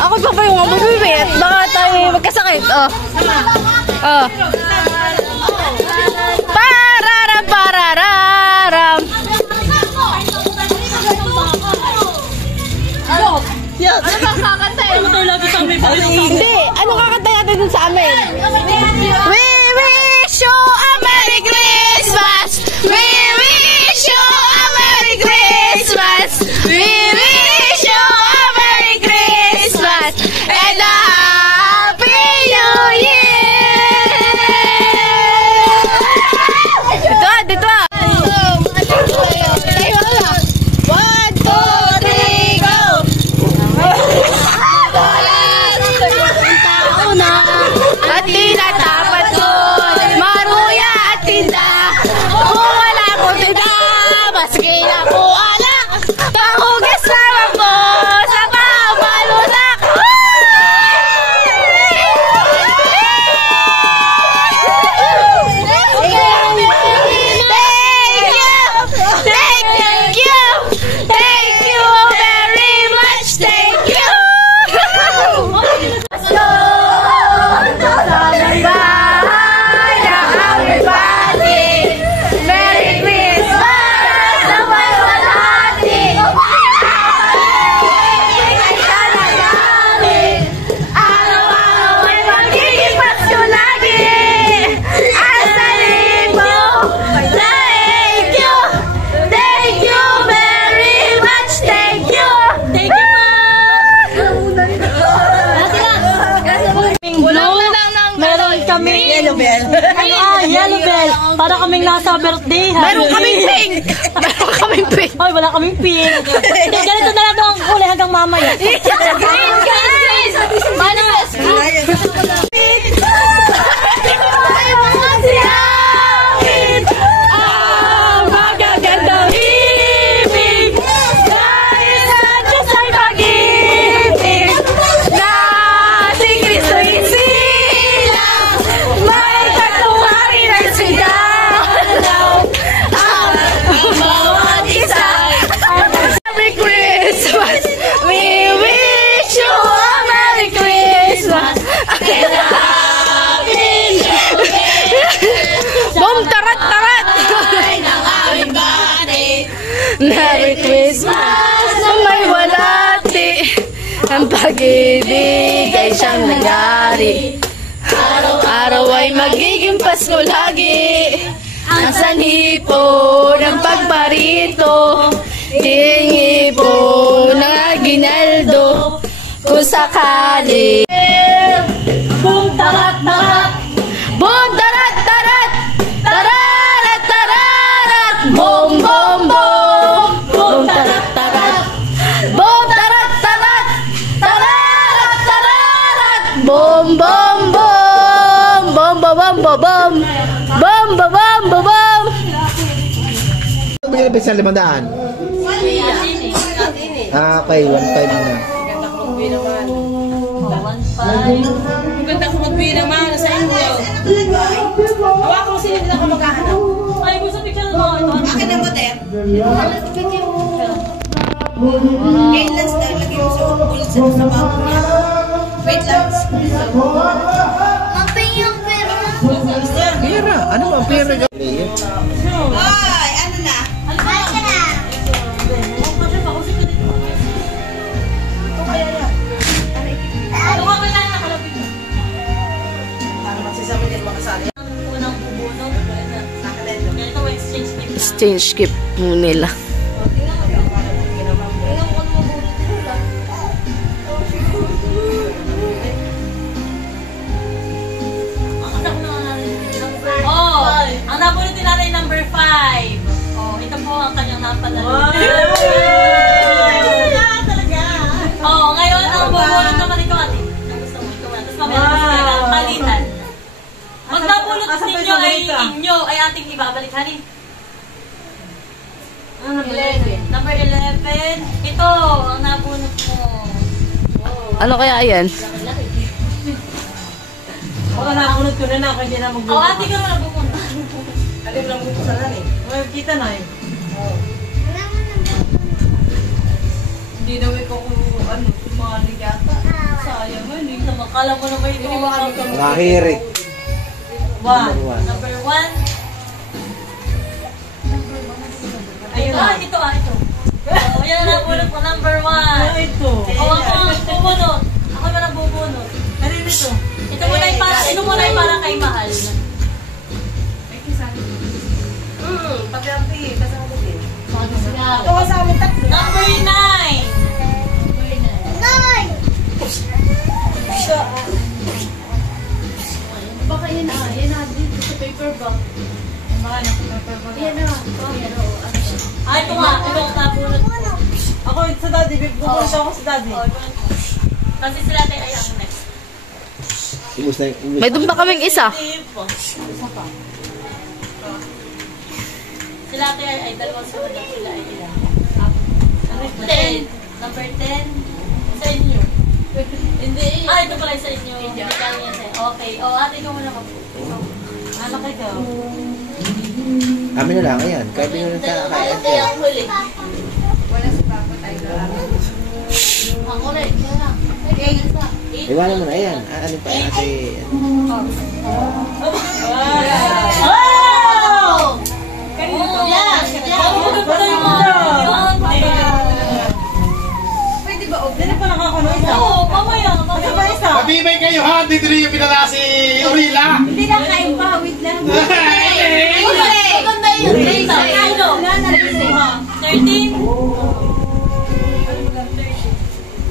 Ako pa pa yung mabibit. Baka tayo magkasakit. Oh. Oh. Pararam, pararam. Ano bang kakantayin? Hindi. Ano kakantayin natin dun sa amin? We wish you a Merry Christmas! We wish you a Merry Christmas! We wish you a Merry Christmas! And a Happy New Year! Dito ah! At tinatapat ko, maruya at tinda. Kung wala ko tinda, maski ako alak. Pahugas naman po sa pamalusak. Thank you very much, thank you. Yellow bell. Yellow bell. Para kaming nasa birthday. Meron kaming pink. Meron kaming pink. Ay, wala kaming pink. Ganito na lang ang kulay hanggang mamaya. Green, green, green. Manifest. Merry Christmas na may walati. Ang pag-ibig ay siyang nagari. Araw-araw ay magiging Pasko lagi. Ang sanhi po ng pagparito, hingi po ng aginaldo. Kung sakali Boom, tarat, tarat. boom, tarat, tarat. Tararat, tararat. Boom, boom, boom. Boom, tarat, tarat. Boom, tarat, tarat. Tararat, tararat. Boom, boom, boom. Boom, boom, boom, boom, boom. Boom, boom, boom, boom, boom. Magkano sa 500? Ah, okay. 1.5 na. Ang ganda ko mag-uwi naman sa inyo. Hawa ko sila nila kamag-ahanap. Ay, gusto picture mo. Akin na mo, Ter. Kailan na lagay mo sa upul sa bago niya. Wait lang. Mapayang pera. Pera? Ano ba? Pera? Ay, ano na? Ay ka na. Exchange gift mo nila. Oh, ang napulot ni nanay number 5. Oh, ito po ang kanyang napadala. Oh, ngayon ang bubulot naman ito ate. Gusto mo ito. Tapos mamaya na palitan. Pag napulot ninyo ay inyo ay ating ibabalik, honey. Number 11. Ito, ang nabunot mo. Ano kaya yan? Baka nakunod ko na na ako, hindi na mag-bunot. Oh, ate ka mo nabupunta. Alim lang mo sa nani. Kita na eh. Sayang mo, hindi naman. Kala mo naman ito. Mahirit. One. Number 1. Ayun ito. Oh, yan ang nabunot mo, number 1. Ito. O, ako ang bubunot. Ako na ang bubunot. Ano ito? Ito muna ay para kay Mahal. Papi-api. Kasama ko din. Ito Ito kasama tatlo. number 9. Nay! Ito. Baka yan dito sa paper bag. Yan na. Ito nga, ito ang nabunot ko. Ako sa daddy. Bubulong siya ako sa daddy. O, ito. Kasi sila tayo ay ang next. Ubus na yung May doon pa kaming isa. Sila tayo ay dalawang sunod at sila ay ilan. 10. Number 10. Sa inyo. Hindi. Ito pala sa inyo. Hindi kami yan sa'yo. Okay. O, ate ka muna ka po. Anak ikaw. Kami na lang, ayan. Kahit yun lang sa kaya. ang huli. Ako rin. Iwanan mo na, ayan. Ano pa ate? Wow! Yan! Yan! Pwede ba? Dili pa nakakuno isa. Oo, mamaya. Isa ba isa? Mabibay kayo ha, dito rin yung pinala si Orila. Hindi na kain pa. Wait lang. Maganda yun. Ano? 13?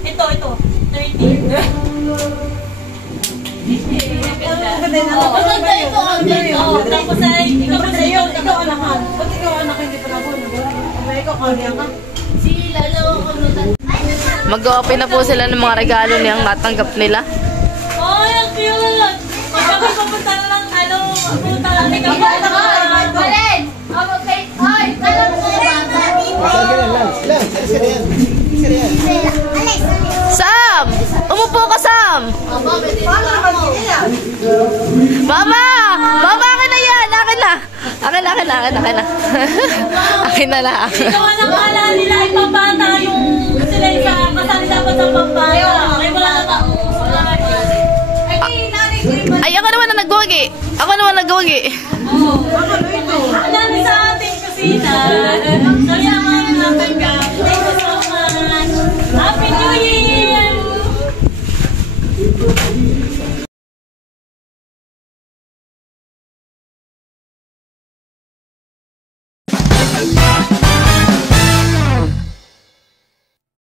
Ito. 13. Maganda ito. Tapos ay, ikaw na Ikaw, sa'yo. ikaw anakan. Ba't ikaw anak hindi pa nakuno? Ikaw kanya ka. Si Lalo. Mag-open na po sila ng mga regalo niyang natanggap nila. Oh, ang cute! Kami pupunta na lang, pupunta na lang. Balen! Okay. Ay, alam ko yan. Sige lang, Lance. Sige yan. Alis. Sam! Umupo ka, Sam! Paano naman yan? Mama! Mama, akin na yan! Akin na! Akin na. Akin na lang. Ikaw ang nakala nila ay pambata yung sila yung kasali dapat sa pambata. Ay, wala na tao. Wala na klase. Ay, ako naman na nagwagi. Ang dami sa ating kusina. Sabi naman natin ka.